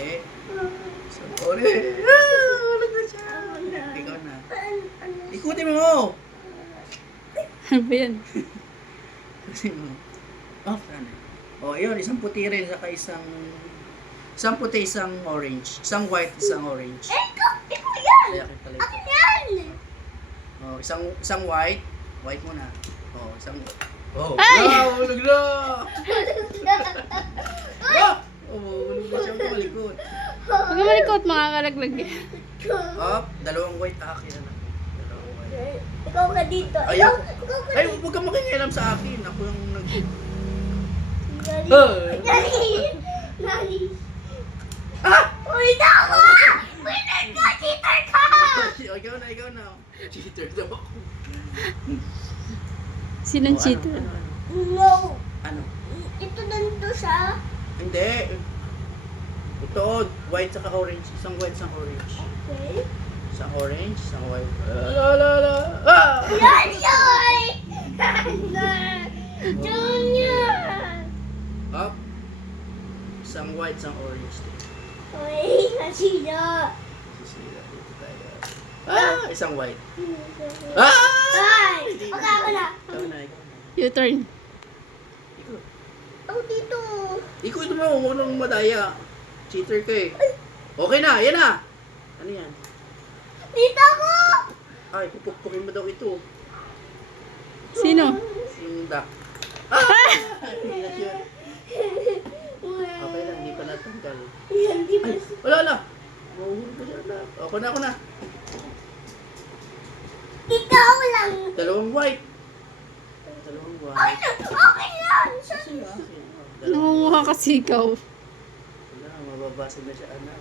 Hindi. Isang orange. Ulag na siya. Ikaw na. Ikutin mo. Ano ba yan? Ikutin mo. Off na. O, yun. Isang puti rin. Saka isang puti, isang orange. Isang white, isang orange. Ikaw yan! Kaya kita lang. Akin yan! O, isang white. White muna. O, isang... Oh, Ay! ulog na! Ah! Oh, ulog na siya malikot. Huwag ka malikot, makakalaglag yan. Up, dalawang white akin. Dalawang white. Ikaw ka dito. Ayaw. Ikaw ka Ay, dito. huwag ka makikialam sa akin. Ako yung nag... Nani. Ay! Nani. Nani. Ah! Uy, ako! Winner ka! Cheater ka! Ikaw na. Cheater daw ako. Sinong Oh, cheater? No. Ano? Ito nandito siya. Hindi. Ito, white saka orange. Isang white, isang orange. Okay. Isang orange, isang white. La. Ah! Yan yun! Junior! Up. Isang white, isang orange. Uy, nasira. Sisira dito tayo. Ah! Isang white. Ah! Ay! Okay, ako na. Ikaw na. U-turn. Ikaw. Ako dito. Ikaw ito mo, huwag nang madaya. Cheater ka eh. Okay na, yan na. Ano yan? Dito ako! Ay, pupukpukin mo daw ito. Sino? Yung duck. Ah! Hindi na yun. Okay lang, hindi pa natanggal. Yan, di ba? Ay, wala. Mahuhuli pa siya na. Ako na. Ikaw lang. Dalawang white. Dalawang Okay white. lang. Okay lang. Kasi akin. Nangunguha kasi ikaw. Wala, mababasa na siya, anak.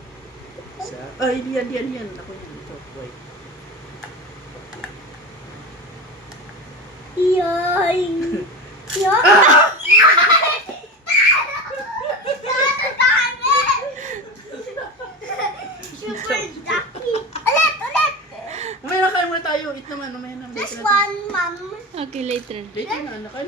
Isa. Ay, yan. Ako yan. Ito, white. Yan. Yan. Super lucky. Ulit. Mamaya na kayo muna tayo. Eat naman. Mamaya na. This one, mom. Okay, later. Later na, anak.